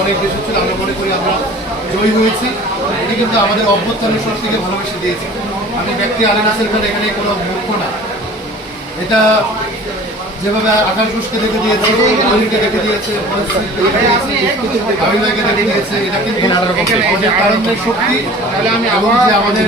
অনেক বেশি ছিল। আমরা মনে করি আমরা জয়ী হয়েছি। এটি কিন্তু আমাদের অভ্যুত্থানের শক্তিকে ভালোবেসে দিয়েছে। আমি ব্যক্তি আলী নাসির খান এখানে কোনো মুখ্য না। এটা যেভাবে আকাশ ঘোষকে দেখে দিয়েছে, অনিলকে দেখে দিয়েছে, আবির ভাইকে দেখে দিয়েছে, এটা কিন্তু কারণের শক্তি এবং যে আমাদের